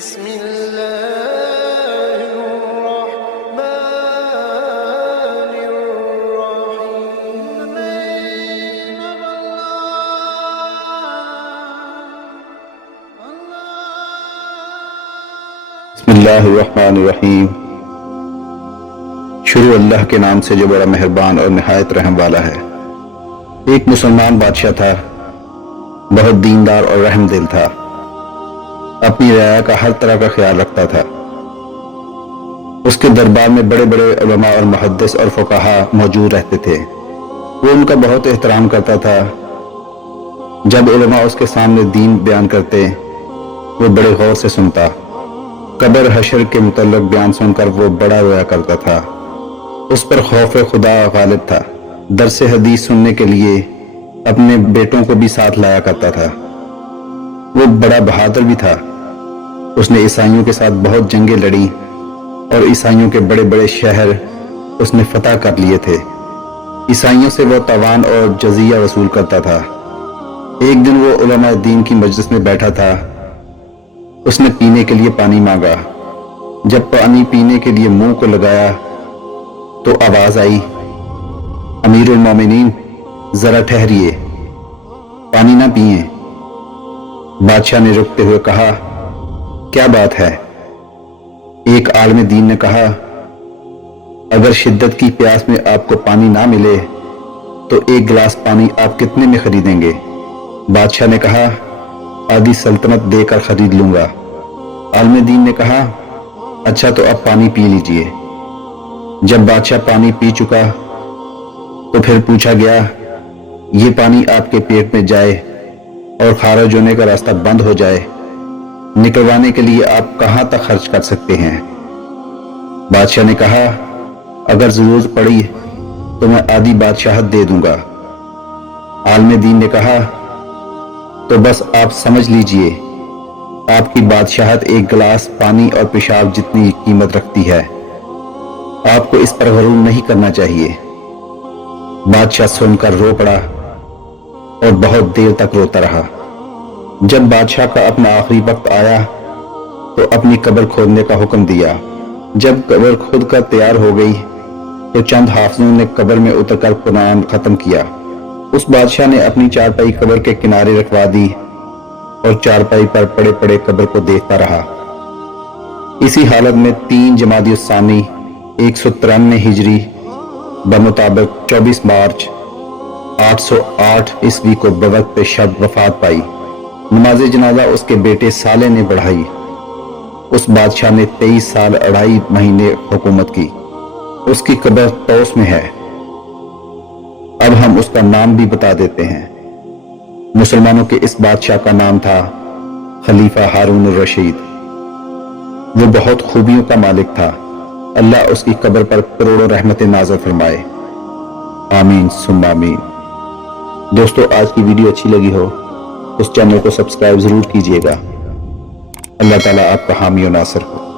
بسم الله الرحمن الرحيم بسم اللہ الرحمن الرحیم۔ شروع اللہ کے نام سے جو بڑا مہربان اور نہایت رحم والا ہے۔ ایک مسلمان بادشاہ تھا، بہت دیندار اور رحم دل تھا، اپنی رعایا کا ہر طرح کا خیال رکھتا تھا۔ اس کے دربار میں بڑے بڑے علماء اور محدث اور فقہا موجود رہتے تھے۔ وہ ان کا بہت احترام کرتا تھا۔ جب علماء اس کے سامنے دین بیان کرتے وہ بڑے غور سے سنتا۔ قبر حشر کے متعلق بیان سن کر وہ بڑا رویا کرتا تھا۔ اس پر خوف خدا غالب تھا۔ درس حدیث سننے کے لیے اپنے بیٹوں کو بھی ساتھ لایا کرتا تھا۔ وہ بڑا بہادر بھی تھا۔ اس نے عیسائیوں کے ساتھ بہت جنگیں لڑی اور عیسائیوں کے بڑے بڑے شہر اس نے فتح کر لیے تھے۔ عیسائیوں سے وہ تاوان اور جزیہ وصول کرتا تھا۔ ایک دن وہ علماء دین کی مجلس میں بیٹھا تھا۔ اس نے پینے کے لیے پانی مانگا۔ جب پانی پینے کے لیے منہ کو لگایا تو آواز آئی، امیر المومنین ذرا ٹھہریے، پانی نہ پئیں۔ بادشاہ نے رکتے ہوئے کہا، کیا بات ہے؟ ایک عالم دین نے کہا، اگر شدت کی پیاس میں آپ کو پانی نہ ملے تو ایک گلاس پانی آپ کتنے میں خریدیں گے؟ بادشاہ نے کہا، آدھی سلطنت دے کر خرید لوں گا۔ عالم دین نے کہا، اچھا تو اب پانی پی لیجئے۔ جب بادشاہ پانی پی چکا تو پھر پوچھا گیا، یہ پانی آپ کے پیٹ میں جائے اور خارج ہونے کا راستہ بند ہو جائے، نکلوانے کے لیے آپ کہاں تک خرچ کر سکتے ہیں؟ بادشاہ نے کہا، اگر ضرورت پڑی تو میں آدھی بادشاہت دے دوں گا۔ عالم دین نے کہا، تو بس آپ سمجھ لیجئے آپ کی بادشاہت ایک گلاس پانی اور پیشاب جتنی قیمت رکھتی ہے۔ آپ کو اس پر غرور نہیں کرنا چاہیے۔ بادشاہ سن کر رو پڑا اور بہت دیر تک روتا رہا۔ جب بادشاہ کا اپنا آخری وقت آیا تو اپنی قبر کھودنے کا حکم دیا۔ جب قبر خود کر تیار ہو گئی تو چند حافظوں نے قبر میں اتر کر قرآن ختم کیا۔ اس بادشاہ نے اپنی چارپائی قبر کے کنارے رکھوا دی اور چارپائی پر پڑے پڑے قبر کو دیکھتا رہا۔ اسی حالت میں 3 جمادی الثانی 193 ہجری بمطابق 24 مارچ 808 عیسوی کو بوقت شب وفات پائی۔ نماز جنازہ اس کے بیٹے صالح نے پڑھائی۔ اس بادشاہ نے 23 سال 2.5 مہینے حکومت کی۔ اس کی قبر طوس میں ہے۔ اب ہم اس کا نام بھی بتا دیتے ہیں۔ مسلمانوں کے اس بادشاہ کا نام تھا خلیفہ ہارون الرشید۔ وہ بہت خوبیوں کا مالک تھا۔ اللہ اس کی قبر پر کروڑوں رحمت نازل فرمائے، آمین ثم آمین۔ دوستو، آج کی ویڈیو اچھی لگی ہو اس چینل کو سبسکرائب ضرور کیجیے گا۔ اللہ تعالیٰ آپ کا حامی و ناصر ہو۔